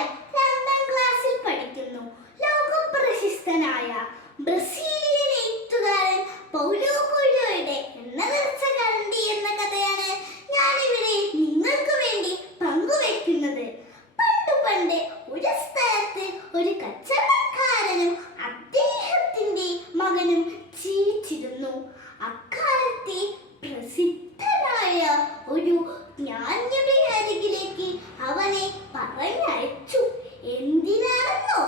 ആദിത്യ 2ാം ക്ലാസ്സിൽ പഠിക്കുന്നു. ലോകപ്രശസ്തനായ ബ്രസീലിയൻ എഴുത്തുകാരൻ പൗലോ കൊയ്ലോയുടെ എണ്ണ നിറച്ച കരണ്ടി എന്ന കഥയാണ് ഞാനിവിടെ നിങ്ങൾക്ക് വേണ്ടി പങ്കുവെക്കുന്നത്. പണ്ട് ഒരു സ്ഥലത്ത് ഒരു കച്ചവടക്കാരനും അദ്ദേഹത്തിന്റെ മകനും ജീവിച്ചിരുന്നു. അക്കാലത്തെ പ്രസിദ്ധനായ ഒരു ജ്ഞാനിയുടെ അരികിലേക്ക് അവനെ പറഞ്ഞയച്ചു. എന്തിനാണെന്നോ?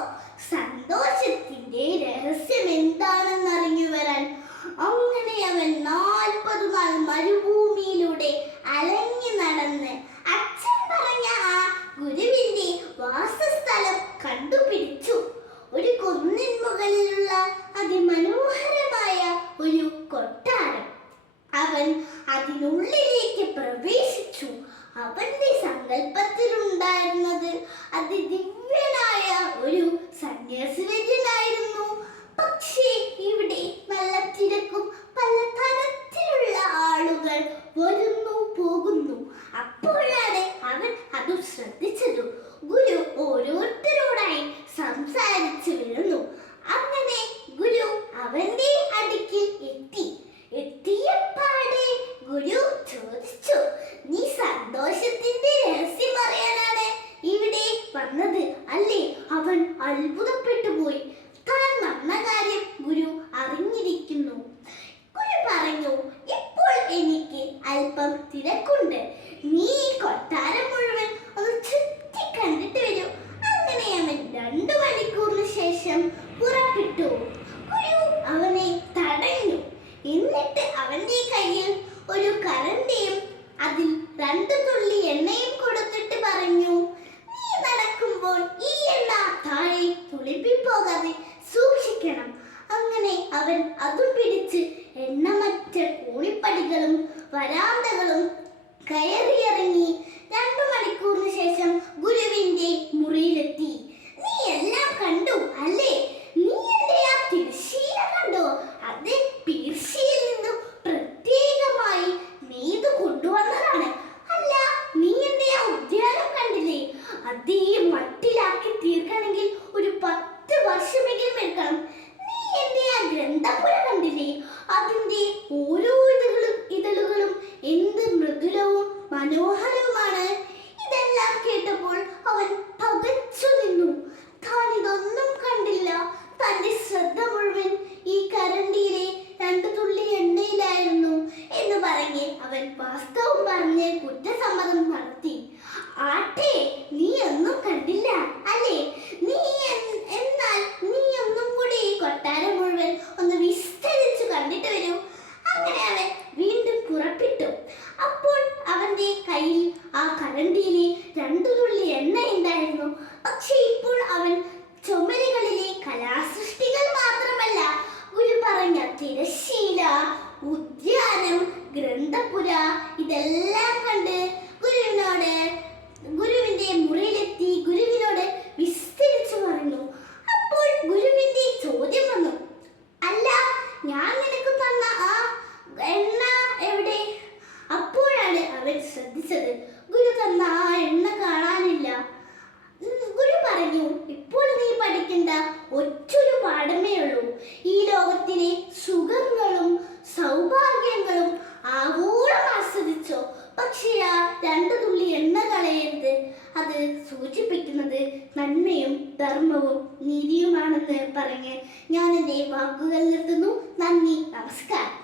സന്തോഷത്തിന്റെ രഹസ്യം എന്താണെന്ന് അറിഞ്ഞു വരാൻ. അങ്ങനെ അവൻ 40 നാൾ മരുഭൂമിയിലൂടെ അലഞ്ഞു നടന്ന് അച്ഛൻ പറഞ്ഞ ആ ഗുരുവിന്റെ വാസസ്ഥലം കണ്ടുപിടിച്ചു. ഒരു കുന്നിൻ മുകളിലുള്ള അതിമനോഹരമായ ഒരു കൊട്ടാരം. അവൻ അതിനുള്ളിലേക്ക് പ്രവേശിച്ചു. അവന്റെ സങ്കല്പത്തിലുണ്ടായിരുന്നത് അതിദിവ്യനായ ഒരു സന്യാസിവര്യനായിരുന്നു. പക്ഷേ ഇവിടെ നല്ല തിരക്കും പലതരത്തിലുള്ള ആളുകൾ വരുന്നു പോകുന്നു. അപ്പോഴാണ് അവൻ അത് ശ്രദ്ധിച്ചത്. ഗുരു ഓരോരുത്തരോടായി സംസാരിച്ചു വരുന്നു. അങ്ങനെ ഗുരു അവന്റെ അടുക്കിൽ എത്തിയപ്പാടെ ഗുരു ചോദിച്ചു, നീ സന്തോഷത്തിന്റെ രഹസ്യം അറിയാനാണ് ഇവിടെ വന്നത് അല്ലേ? അവൻ അത്ഭുതപ്പെട്ടു പോയി. താൻ വന്ന കാര്യം ഗുരു അറിഞ്ഞിരിക്കുന്നു. ഗുരു പറഞ്ഞു, ഇപ്പോൾ എനിക്ക് അല്പം തിരക്കുണ്ട്. നീ കൊട്ടാരം മുഴുവൻ ഒന്ന് ചുറ്റി കണ്ടിട്ട് വരൂ. അങ്ങനെ അവൻ 2 മണിക്കൂറിന് ശേഷം പുറപ്പെട്ടു. ഗുരു അവനെ തടഞ്ഞു. എന്നിട്ട് അവന്റെ കയ്യിൽ ഒരു കരണ്ടിയും അതിൽ 2 തുള്ളി എണ്ണയും കൊടുത്തിട്ട് പറഞ്ഞു, നീ നടക്കുമ്പോൾ ഈ എണ്ണ താഴെ തുളുമ്പിപ്പോകാതെ സൂക്ഷിക്കണം. അങ്ങനെ അവൻ അതും പിടിച്ച് എണ്ണമറ്റ കോണിപ്പടികളും വരാന്തകളും കയറിയിറങ്ങി 2 മണിക്കൂറിന് ശേഷം ഗുരുവിന്റെ മുറിയിലെത്തി. നീ എല്ലാം കണ്ടു അല്ലേ? നീ എന്റെ ആ തിരശ്ശീല കണ്ടോ? അത് പേർഷ്യയിൽ നിന്നും പ്രത്യേകമായി നെയ്തു കൊണ്ടുവന്നതാണ്. അല്ല, നീ എന്റെ ആ ഉദ്യാനം കണ്ടില്ലേ? അതേ മട്ടിലാക്കി തീർക്കണമെങ്കിൽ ഒരു 10 വർഷമെങ്കിലും എടുക്കണം. നീ എന്റെ ആ ഗ്രന്ഥപുര കണ്ടില്ലേ? അതിന്റെ ഓരോ ഇതളുകളും എന്ത് മൃദുലവും മനോഹരവുമാണ്. ഇതെല്ലാം കേട്ടപ്പോൾ അവൻ പകച്ചു നിന്നു. താൻ ഇതൊന്നും കണ്ടില്ല. തന്റെ ശ്രദ്ധ മുഴുവൻ ഈ കരണ്ടിയിലെ 2 തുള്ളി എണ്ണയിലായിരുന്നു എന്ന് പറഞ്ഞ് അവൻ വാസ്തവം പറഞ്ഞ് കുറ്റസമ്മതം നടത്തി. ആട്ടെ, നീ ഒന്നും കണ്ടില്ല അല്ലേ? എന്നാൽ നീ ഒന്നും കൂടി ഈ കൊട്ടാരം മുഴുവൻ ഒന്ന് വിസ്തരിച്ചു കണ്ടിട്ട് വരൂ. അങ്ങനെ അവൻ വീണ്ടും പുറപ്പെട്ടു. അപ്പോൾ അവന്റെ കയ്യിൽ ആ കരണ്ടിയിലെ 2 തുള്ളി എണ്ണ ഉണ്ടായിരുന്നു. പക്ഷെ ഇപ്പോൾ അവൻ ചുമരുകളിലെ കലാസൃഷ്ടികൾ മാത്രമല്ല, ഗുരു പറഞ്ഞ തിരശ്ശീല, ഉദ്യാനം, ഗ്രന്ഥപുര ഇതെല്ലാം കണ്ട് ഗുരുവിന്റെ മുറിയിലെത്തി ഗുരുവിനോട് വിസ്തരിച്ചു പറഞ്ഞു. അപ്പോൾ ഗുരുവിന്റെ ചോദ്യം വന്നു, അല്ല, ഞാൻ നിനക്ക് തന്ന ആ എണ്ണ എവിടെ? അപ്പോഴാണ് അവൻ ശ്രദ്ധിച്ചത്, ഗുരു തന്ന ആ എണ്ണ കാണാനില്ല. ഗുരു പറഞ്ഞു, ഇപ്പോൾ നീ പഠിക്കേണ്ട ഒറ്റൊരു പാഠമേ ഉള്ളൂ. ഈ ലോകത്തിലെ സുഖങ്ങളും സൗഭാഗ്യങ്ങളും ആവോളം ആസ്വദിച്ചോ, പക്ഷേ ആ 2 തുള്ളി എണ്ണ കളയരുത്. അത് സൂചിപ്പിക്കുന്നത് നന്മയും ധർമ്മവും നീതിയുമാണെന്ന് പറഞ്ഞ് ഞാൻ എൻ്റെ വാക്കുകൾ നിർത്തുന്നു. നന്ദി, നമസ്കാരം.